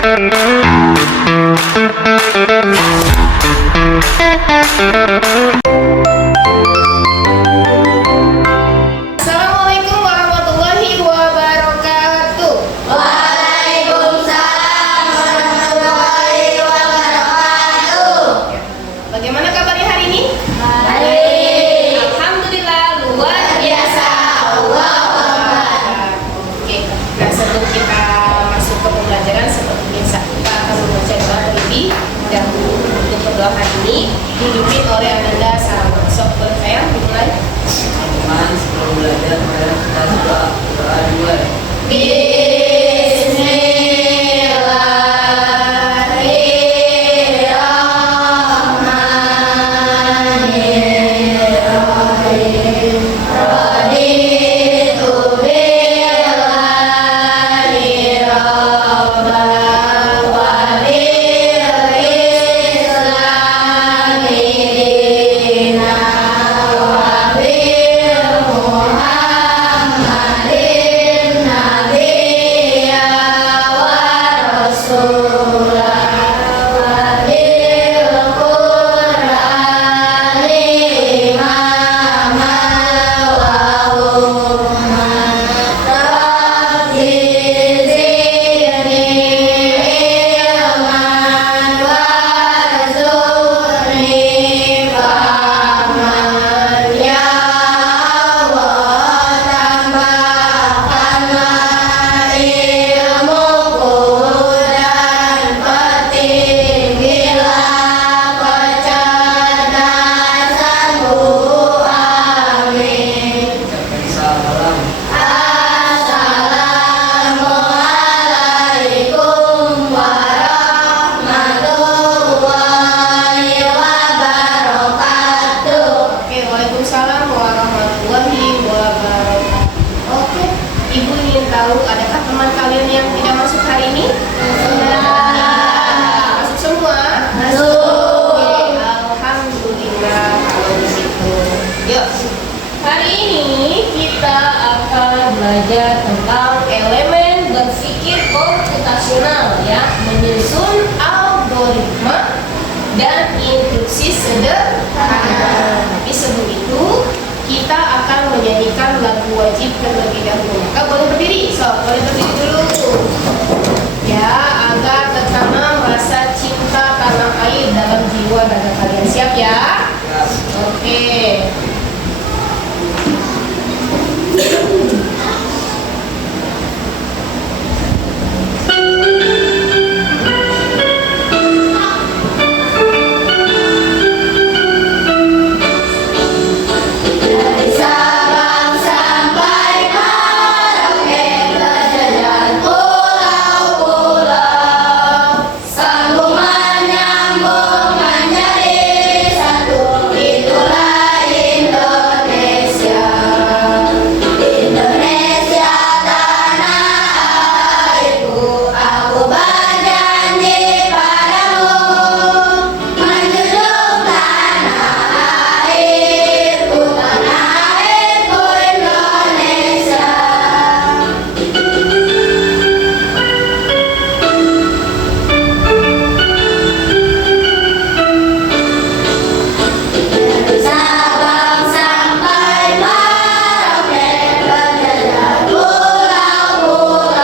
Assalamualaikum warahmatullahi wabarakatuh. Waalaikumsalam warahmatullahi wabarakatuh. Bagaimana kabarnya hari ini? Baik. Alhamdulillah luar biasa. Allahu Akbar. Oke, nah sebelum kita masuk ke pembelajaran seperti biasa kita akan membaca doa terlebih dahulu. Untuk berdoa hari ini dipimpin oleh Ananda Sarama. Sok boleh saya dimulai? Teman, sebelum belajar mari kita doa dulu. Bismillahirrahmanirrahim. Raditu billahi rabban wa bil islami dinan wa bil Muhammadin nabiyya wa rasulah wa bil Qur'ani imama wa umman. Rabbi zidni ilman warzuqni fahman. Ya Allah, tambahkanlah ilmuku dan pertinggilah kecerdasanku. Amin. Salam. Assalamualaikum warahmatullahi wabarakatuh. Oke, waalaikumsalam warahmatullahi wabarakatuh. Oke, Ibu ingin tahu adakah teman kalian yang tidak masuk hari ini? Masuk semua? Masuk. Oke, alhamdulillah kalau begitu. Yuk, hari ini kita akan belajar tentang elemen berpikir komputasional ya, menyusun algoritma dan instruksi sederhana. Tapi sebelum itu kita akan menyanyikan lagu wajib terlebih dahulu. Maka boleh berdiri, boleh berdiri dulu. Ya, agar tertanam rasa cinta tanah air dalam jiwa raga kalian. Siap ya? Oke. Dari Sabang sampai Merauke, berjalan pulau-pulau, sambung menyambung menjadi satu. Itulah Indonesia. Indonesia tanah airku, aku berjanji padamu, menjunjung tanah airku, Indonesia. Dari Sabang sampai Merauke, berjalan pulau-pulau,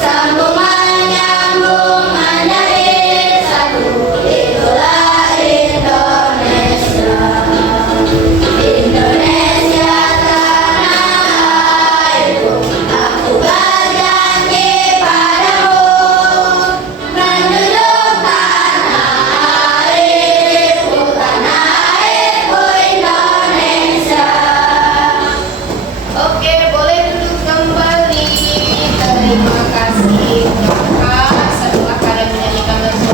sambung menyambung menjadi satu. Itulah Indonesia. Indonesia tanah airku, aku berjanji padamu, menjunjung tanah airku, Indonesia. Oke, boleh duduk kembali. Terima kasih. Maka setelah kalian menyanyikan lagu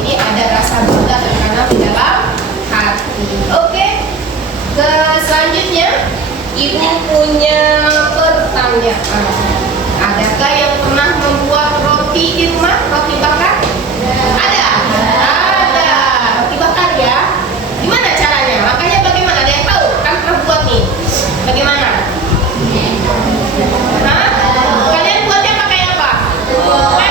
ini ada rasa bangga tertanam di dalam hati. Oke. Ke selanjutnya, Ibu punya pertanyaan. Adakah yang pernah membuat roti di rumah? Roti bakar? Ada. Ada. Roti bakar ya. Gimana caranya? Makanya bagaimana? Ada yang tahu? Kan pernah buat nih. Bagaimana? Hah? Kalian buatnya pakai apa? Pakai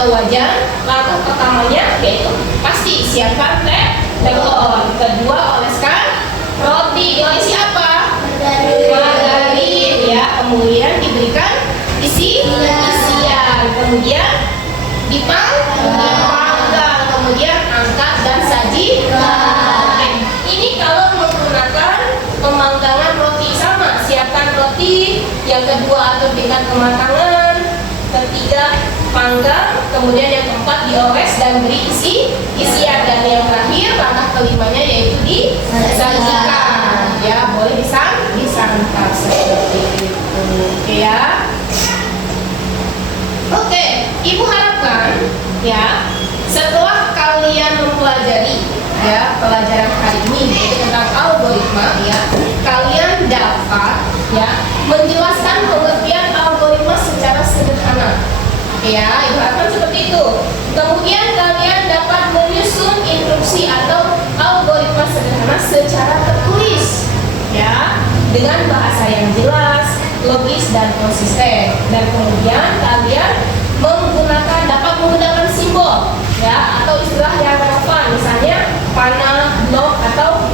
atau wajan. Langkah pertamanya yaitu pasti siapkan teflon. Kedua, oleskan roti. Diolesi apa? Margarin ya. Kemudian diberikan isian. Kemudian dipanggang. Kemudian angkat dan sajikan. Ini kalau menggunakan pemanggangan roti sama, siapkan roti. Yang kedua, atur tingkat kematangan. Ketiga, panggang. Kemudian yang keempat, dioles dan beri isian. Dan yang terakhir, langkah kelimanya yaitu disajikan. Ya, boleh disantap seperti itu. Oke ya. Oke, Ibu harapkan ya setelah kalian mempelajari ya pelajaran hari ini yaitu tentang algoritma ya, kalian dapat ya menjelaskan pengertian algoritma secara sederhana. Ya, Ibu harapkan seperti itu. Kemudian kalian dapat menyusun instruksi atau algoritma sederhana secara tertulis ya, dengan bahasa yang jelas, logis dan konsisten. Dan kemudian kalian dapat menggunakan simbol ya atau istilah yang relevan, misalnya panah, blok atau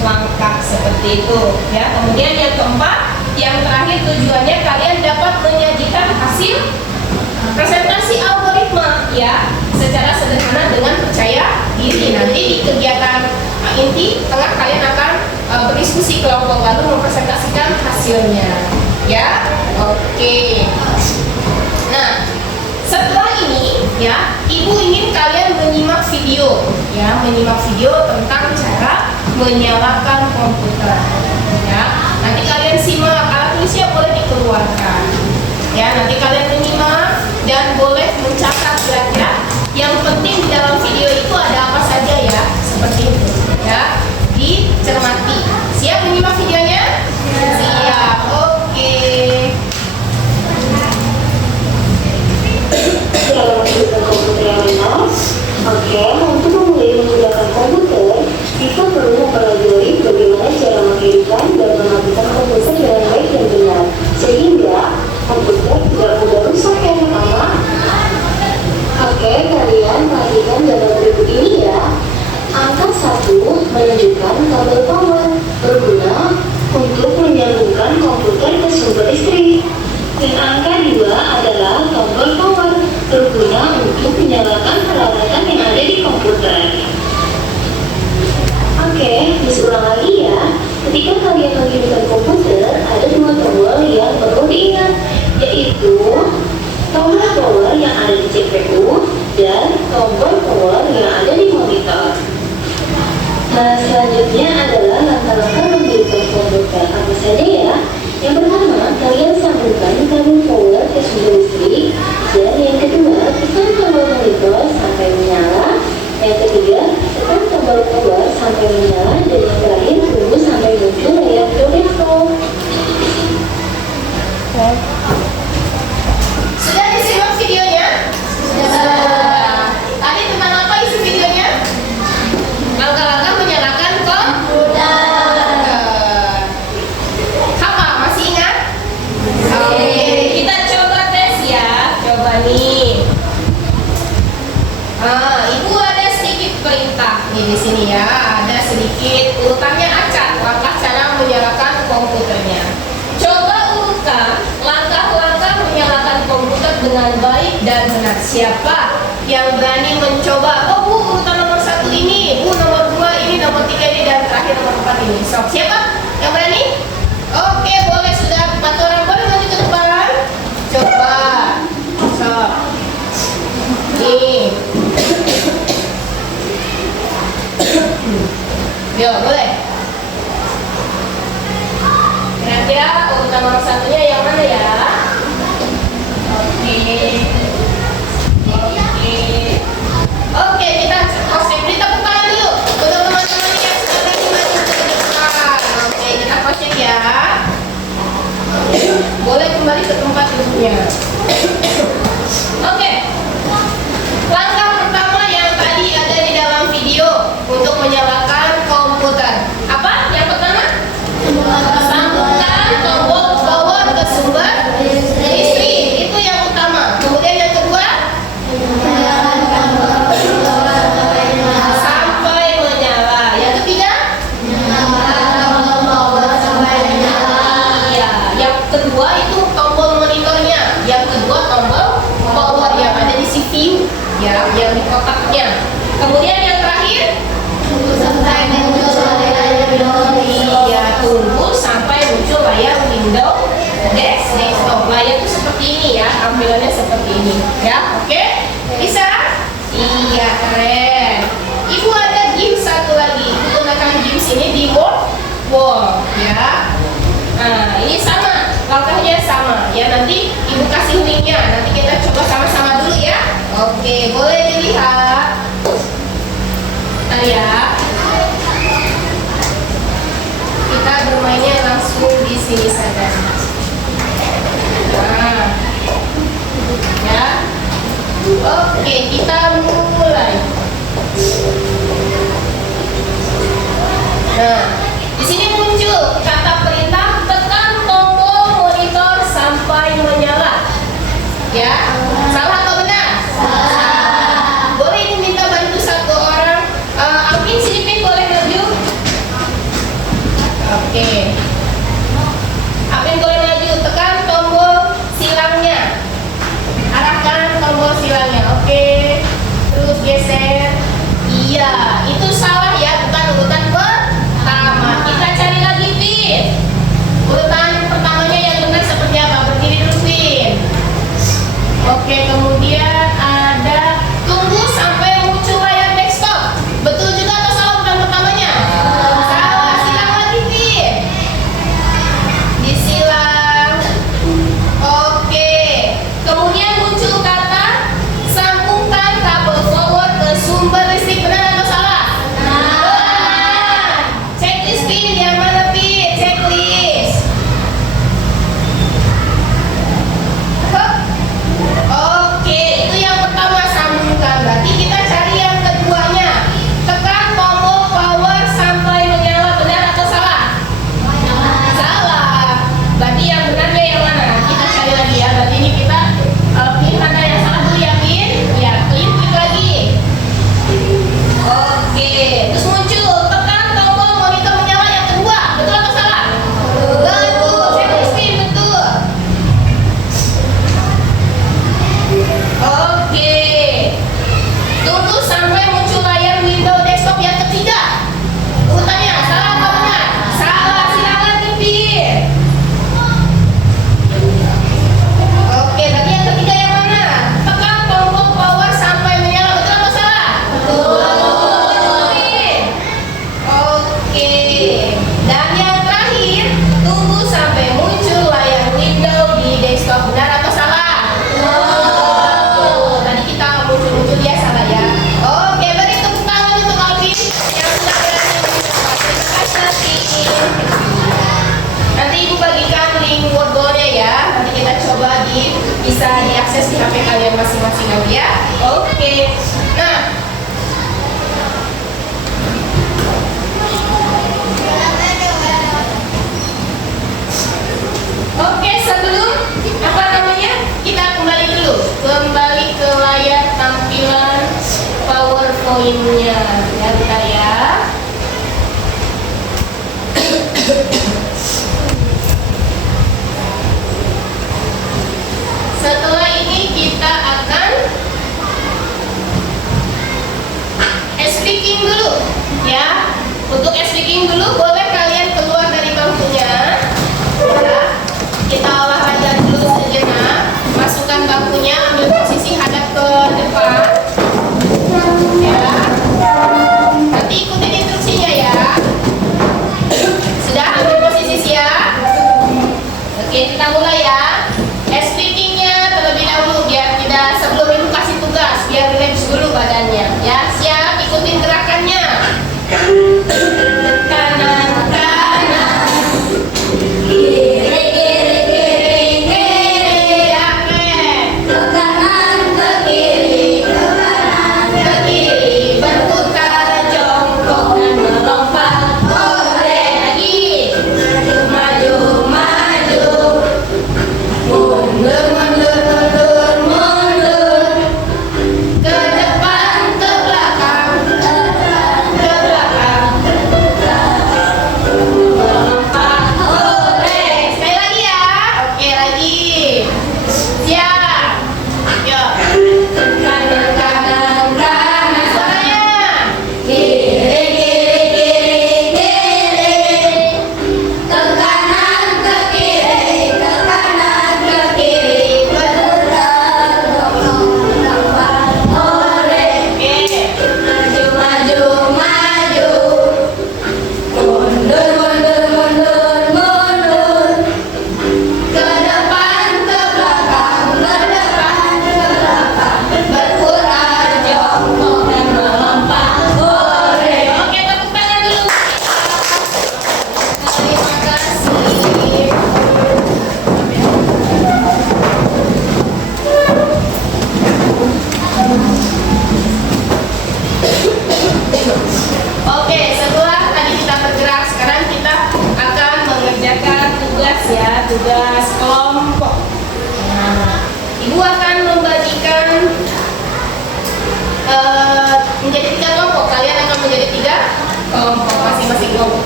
langkah seperti itu ya. Kemudian yang keempat, yang terakhir, tujuannya kalian dapat menyajikan hasil presentasi algoritma ya secara sederhana dengan percaya diri. Nanti di kegiatan inti tengah kalian akan berdiskusi kelompok lalu mempresentasikan hasilnya ya. Oke. Nah, setelah ini ya, Ibu ingin kalian menyimak video ya, tentang cara menyalakan komputer ya. Nanti kalian simak, alat tulisnya boleh dikeluarkan ya. Nanti kalian menyimak dan boleh mencatat kira-kira yang penting di dalam video itu ada apa saja ya, seperti itu ya. Dicermati. Siap menyimak videonya? Siap. Oke. Oke, untuk memulai menggunakan komputer, kita perlu mempelajari bagaimana cara menghidupkan dan mengaktifkan komputer dengan baik dan benar, sehingga komputer tidak mudah rusak yang pertama. Oke, kalian perhatikan gambar berikut ini ya. Angka 1 menunjukkan kabel power berguna untuk menyambungkan komputer ke sumber listrik. Dan angka 2 adalah tombol power berguna untuk menyalakan peralatan yang ada di komputer. Oke, diulang lagi ya. Ketika kalian menghidupkan komputer, ada 2 tombol yang perlu diingat, yaitu tombol power yang ada di CPU dan tombol power yang ada di monitor. Nah, selanjutnya adalah langkah-langkah menghidupkan komputer. Apa saja ya? Yang pertama, kalian sambungkan kabel power ke sumber listrik. Dan yang kedua, tekan tombol monitor sampai menyala. Yang ketiga, tekan tombol power sampai menyala. Dan yang terakhir, tunggu sampai muncul layar default. Sudah disimak videonya? Sudah. Tadi tentang apa isi videonya? Langkah-langkah menyalakan komputer. Apa? Masih ingat? Oke, kita coba tes ya. Coba nih. Ibu ada sedikit perintah nih di sini ya. Ada sedikit urutannya acak. Langkah cara menyalakan komputernya. Coba urutkan langkah-langkah menyalakan komputer dengan baik dan benar. Siapa yang berani mencoba? Oh Bu, urutan nomor 1 ini, Bu nomor 2 ini, nomor 3 ini, dan terakhir nomor 4 ini. Sok, siapa yang berani? Oke, boleh, sudah 4 orang. Boleh maju ke depan. Coba. Sok. Nih. Yuk, boleh. Kira-kira urutan nomor 1-nya yang mana ya? Oke, kita cross-check. Beri tepuk tangan dulu untuk teman-teman yang sudah berani maju ke depan. Oke, kita cross-check ya. Boleh kembali ke tempat duduknya. Oke. Langkah pertama yang tadi ada di dalam video untuk menyalakan komputer. sekolahnya tuh seperti ini ya, tampilannya seperti ini ya. Oke, bisa? Iya, keren. Ibu ada gift satu lagi. Ibu gunakan gift ini di wall ya. Nah, ini sama, langkahnya sama ya. Nanti ibu kasih linknya. Nanti kita coba sama-sama dulu ya. Oke, boleh dilihat. Nah ya, kita bermainnya langsung di sini saja. Nah, ya. Oke, kita mulai. Nah, di sini muncul kata perintah, tekan tombol monitor sampai menyala. Ya, salah atau benar? Salah. Boleh ibu minta bantu satu orang. Alvin, sini Pin, boleh maju? Oke. Alvin boleh maju, tekan tombol silangnya. Arahkan tombol silangnya. Oke. Terus geser. Iya, itu salah ya, bukan urutan pertama. Kita cari lagi, Pin. Urutan pertamanya yang benar seperti apa? Berdiri dulu, Pin. Oke, kemudian ada tunggu sampai muncul layar desktop. Betul juga atau salah urutan pertamanya? Salah. Silang lagi, Pin. Disilang. Oke. Kemudian muncul kata sambungkan kabel power ke sumber listrik. Benar atau salah? Benar. Checklist, Pin, yang mana, Pin? Checklist. Oke, itu yang pertama, sambungkan. Berarti kita cari yang keduanya. Tekan tombol power sampai menyala. Benar atau salah? Salah. Berarti yang benarnya yang mana? Kita cari lagi ya. Berarti ini kita pilih mana yang salah dulu ya, Pin. Ya, klik lagi. Oke, terus muncul tekan tombol monitor menyala yang kedua. Betul atau salah? Betul. Checklist, Pin, betul. Oke. Tunggu sampai muncul layar window desktop yang ketiga. Urutannya salah atau benar? Salah. Silang lagi, Pin. Oke, berarti yang ketiga yang mana? Tekan tombol power sampai menyala. Betul atau salah? Betul, Pin. Oke. Dan yang terakhir, tunggu sampai muncul layar window di desktop. Benar atau salah? Betul. Tadi kita muncul dia salah ya. Oke, beri tepuk tangan untuk Alvin yang sudah berani mencoba. Terima kasih, Pin. Nanti ibu bagikan link Wordle-nya ya. Nanti kita coba bisa diakses di HP kalian masing-masing nanti ya. Oke. Nah, oke, sebelum apa namanya, kita kembali dulu, kembali ke layar tampilan PowerPoint-nya ya, bentar ya. Setelah ini kita akan speaking dulu ya. Untuk speaking dulu boleh kalian keluar dari bangkunya ya. Kita olahraga dulu sejenak. Masukkan bangkunya, ambil posisi hadap ke depan ya. Nanti ikutin instruksinya ya. Sudah ambil posisi siap? Oke, kita mulai ya. Speakingnya terlebih dahulu biar tidak, sebelum ibu kasih tugas, biar relax dulu badannya ya. Siap, ikutin gerakannya. Kanan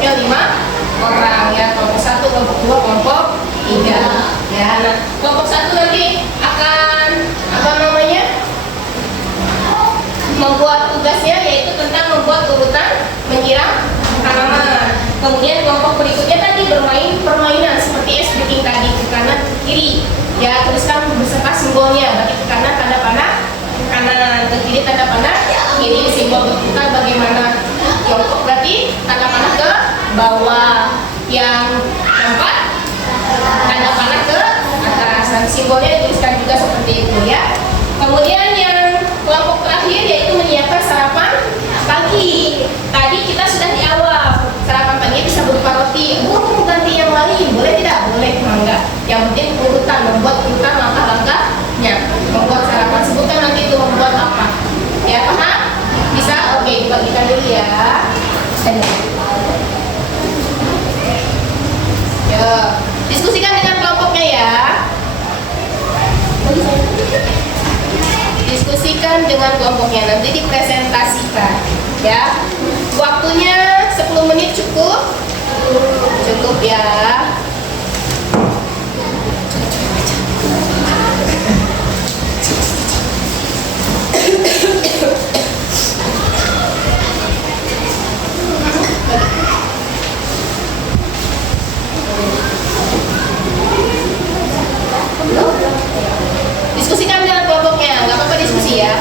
kelompoknya 5 orang ya. Kelompok 1, kelompok 2, kelompok 3 ya. Nah, kelompok 1 nanti akan apa namanya? Membuat tugasnya yaitu tentang membuat urutan menyiram tanaman. Kemudian kelompok berikutnya tadi bermain permainan seperti ice breaking tadi, ke kanan ke kiri. Ya, tuliskan beserta simbolnya. Berarti ke kanan tanda panah kanan, ke kiri tanda panah kiri, simbol berputar bagaimana. Kelompok berarti tanda panah ke bawah. Yang keempat tanda panah ke atas. Dan simbolnya dituliskan juga seperti itu ya. Kemudian yang kelompok terakhir yaitu menyiapkan sarapan pagi. Tadi kita sudah di awal, sarapan pagi bisa berupa roti. Aku mau ganti yang lain, boleh tidak? Boleh, enggak. Yang penting urutan, membuat urutan langkah-langkahnya. Membuat sarapan, sebutkan nanti itu membuat apa. Ya, paham? Bisa? Oke, dibagikan dulu ya. Ya, diskusikan dengan kelompoknya ya. Diskusikan dengan kelompoknya, nanti dipresentasikan ya. Waktunya 10 menit cukup? Cukup ya. Diskusikan dengan kelompoknya, nggak apa-apa diskusi ya.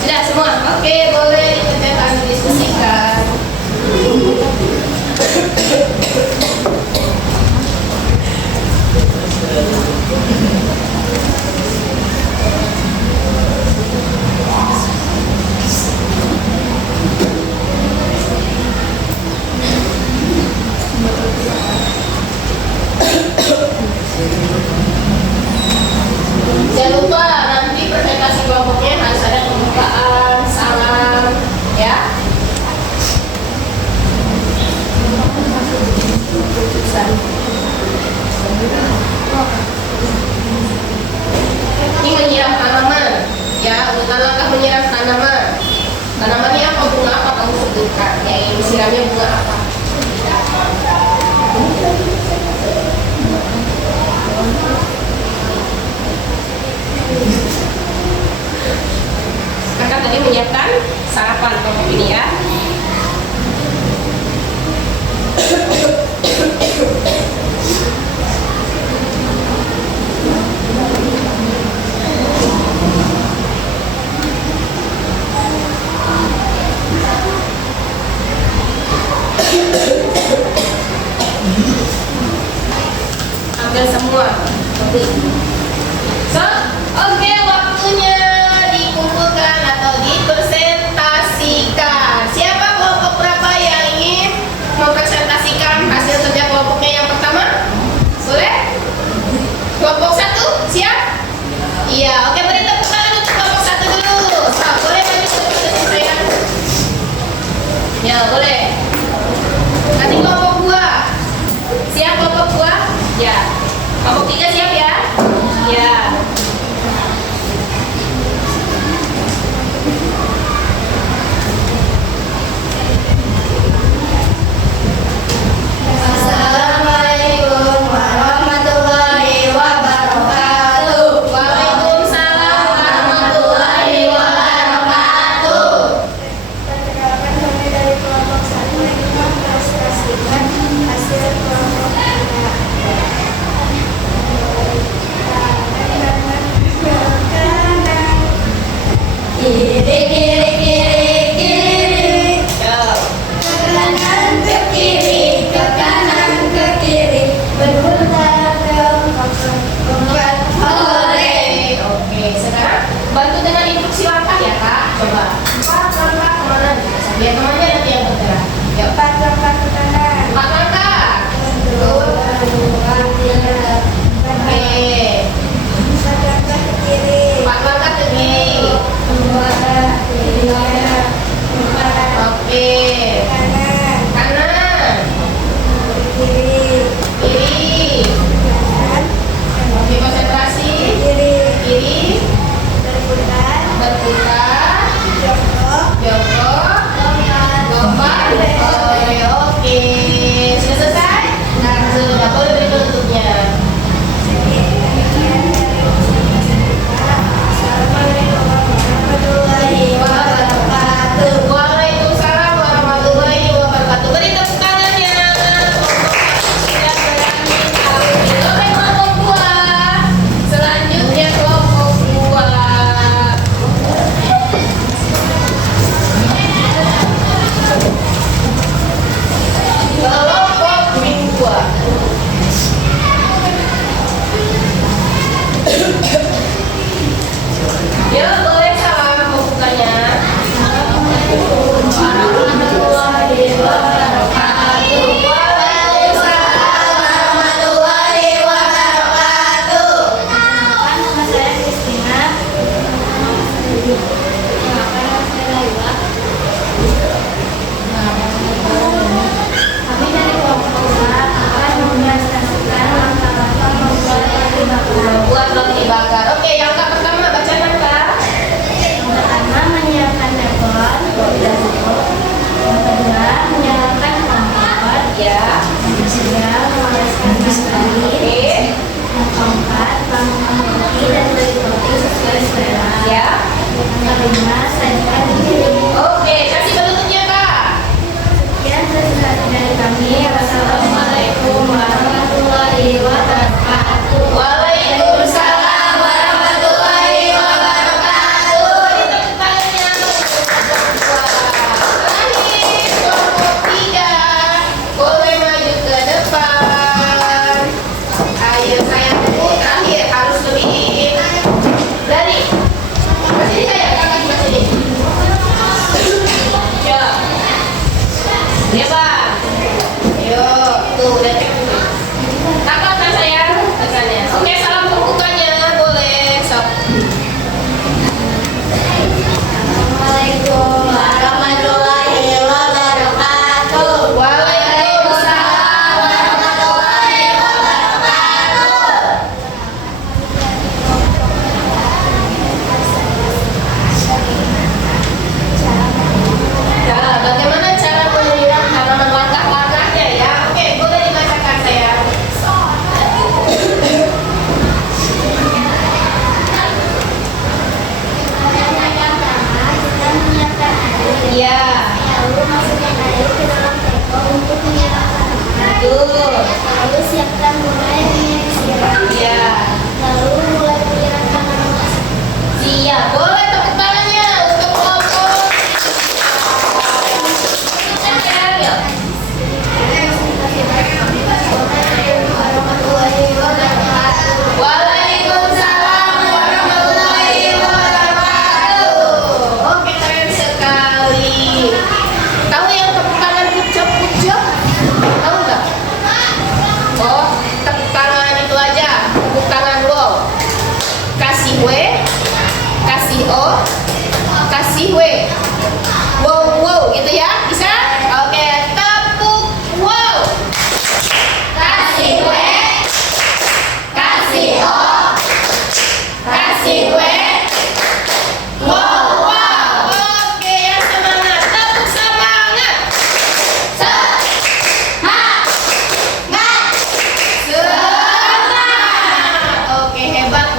Sudah semua? Oke, boleh dikerjakan, diskusikan. Jangan lupa nanti presentasi kelompoknya harus ada pembukaan, salam, ya. Ini menyiram tanaman, ya. Urutan langkah menyiram tanaman. Tanamannya apa, bunga apa kamu sebutkan? Ya, ini siramnya bunga apa? Kakak tadi menyiapkan sarapan kelompok ini ya.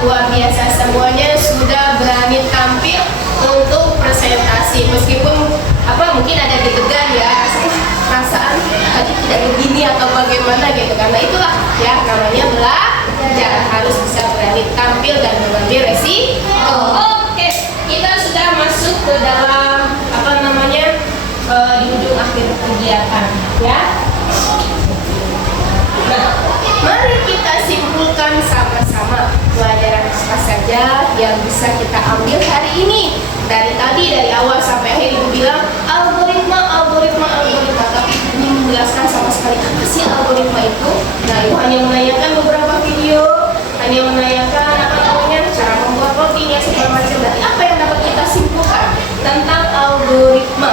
luar biasa semuanya sudah berani tampil untuk presentasi. Meskipun mungkin ada deg-degan ya, perasaan tadi tidak begini atau bagaimana gitu. Karena itulah ya namanya belajar, harus bisa berani tampil dan mengambil resiko. Oke, kita sudah masuk ke dalam di ujung akhir kegiatan ya. Nah, mari kita simpulkan sama-sama pelajaran apa saja yang bisa kita ambil hari ini. Dari awal sampai akhir Ibu bilang algoritma, tapi ini menjelaskan sama sekali apa sih algoritma itu. Nah, Ibu hanya menanyakan beberapa video, hanya menanyakan cara membuat roti ya segala macam. Berarti apa yang dapat kita simpulkan tentang algoritma?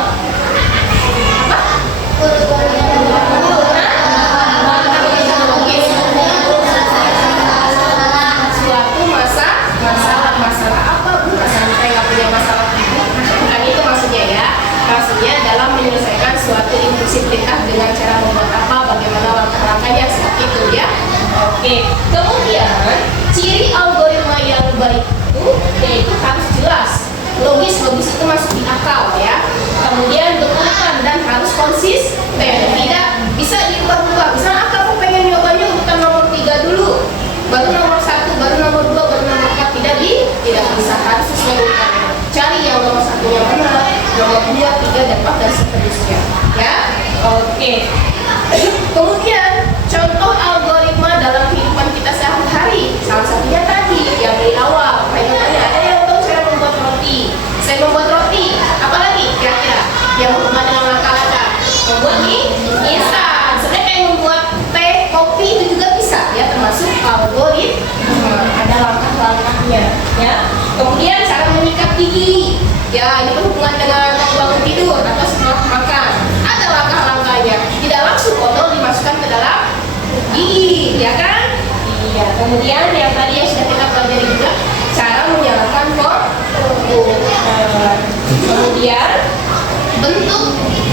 Masalah apa Bu? Saya nggak punya masalah itu. Bukan itu maksudnya ya. Maksudnya dalam menyelesaikan suatu instruksi perintah dengan cara membuat apa, bagaimana langkah-langkahnya, seperti itu ya. Oke. Kemudian ciri algoritma yang baik itu yaitu harus jelas, logis itu masuk di akal ya. Kemudian berurutan dan harus konsisten, tidak bisa diubah-ubah. Misalnya kamu pengen nyobanya urutan nomor 3 dulu, baru nomor 1, baru nomor 2, baru nomor 4, tidak bisa, harus sesuai urutannya. Cari yang nomor 1-nya mana, nomor 2, 3, dan 4 dan seterusnya ya. Oke. Kemudian contoh algoritma dalam kehidupan kita sehari-hari, salah satunya tadi yang dari awal ada yang tahu cara membuat roti. Saya membuat roti, apalagi kira-kira yang berhubungan dengan langkah-langkah, membuat mie instan. Sebenarnya kayak membuat teh, kopi itu juga bisa ya, termasuk algoritma, ada langkah-langkahnya ya. Kemudian cara menyikat gigi ya, ini berhubungan dengan bangun tidur atau setelah makan, ada langkah-langkahnya. Tidak langsung botol dimasukkan ke dalam gigi ya kan. Iya. Kemudian yang tadi yang sudah kita pelajari juga, cara menyalakan komputer. Kemudian bentuk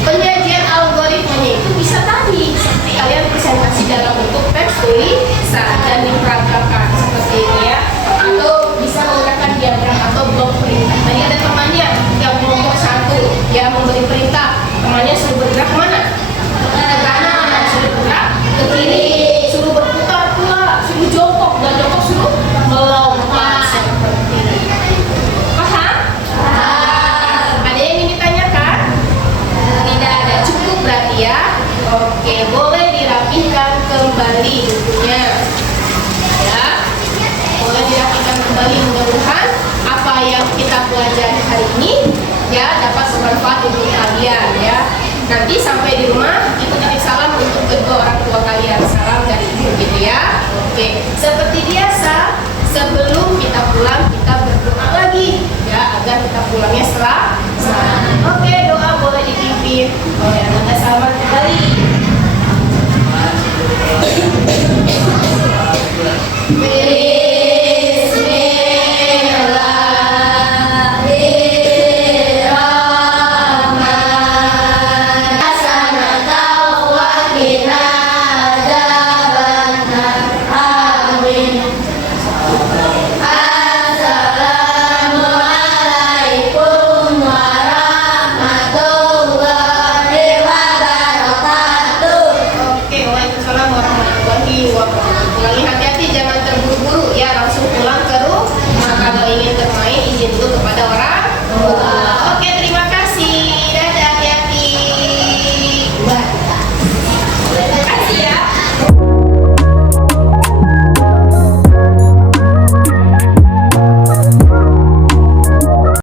penyajian algoritmanya itu bisa tadi seperti kalian presentasi dalam bentuk teks tulisan dan diperagakan seperti ini ya, atau bisa menggunakan diagram atau blok perintah. Tadi ada temannya yang kelompok 1 yang memberi perintah, temannya suruh bergerak kemana? Ke kanan, suruh bergerak ke kiri, suruh berputar pula, suruh jongkok, dan jongkok suruh melompat seperti ini. Paham? Ada yang ingin ditanyakan? Tidak ada, cukup berarti ya. Oke, boleh dirapihkan kembali bukunya ya, boleh dirapihkan kembali. Mudah-mudahan apa yang kita pelajari hari ini ya dapat bermanfaat untuk kalian ya. Nanti sampai di rumah itu titip salam untuk kedua orang tua kalian, salam dari ibu gitu ya. Oke, seperti biasa sebelum kita pulang kita berdoa lagi ya, agar kita pulangnya selamat. Oke, doa boleh dipimpin oleh anak selamat kembali.